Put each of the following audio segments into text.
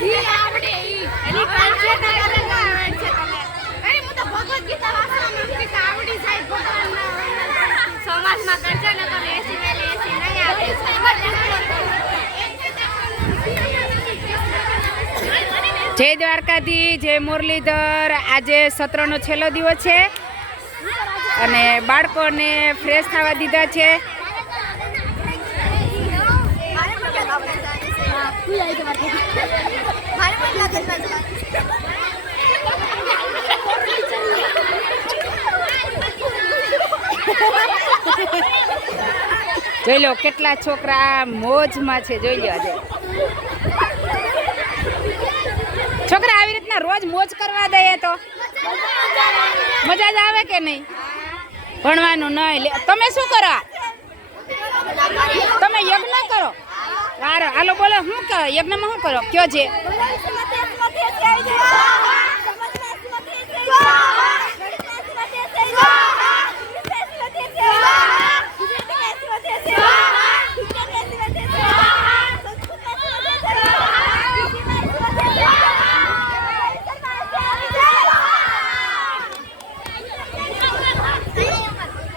જી આવડે ઈ એની કરશે તો આવડે છે તમે અરે હું તો ભગવત ગીતા વાંચવામાં કે આવડી જાય ભગવાનના સમાજમાં કરશે ને તો એસી મેલે એસી નહીં આવે જય દ્વારકાધીશ, જય મુરલીધર। આજે સત્રનો છેલ્લો દિવસ છે અને બાળકોને ફ્રેશ થવા દીધા છે। જોઈ લો કેટલા છોકરા મોજમાં છે, જોઈ લો આજે છોકરા આવી રીતના રોજ મોજ કરવા દઈએ તો મજા જ આવે કે નહીં? ભણવાનું નહીં। તમે શું કરો? તમે યજ્ઞ કરો? સારો, હાલો બોલો, શું કરો યજ્ઞમાં? શું કરો કયો છે?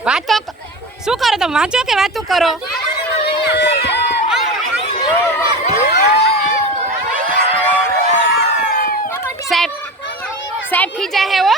વાતો શું કરો તમે? વાંચો કે વાતું કરો? સાહેબ ખીજા હે વો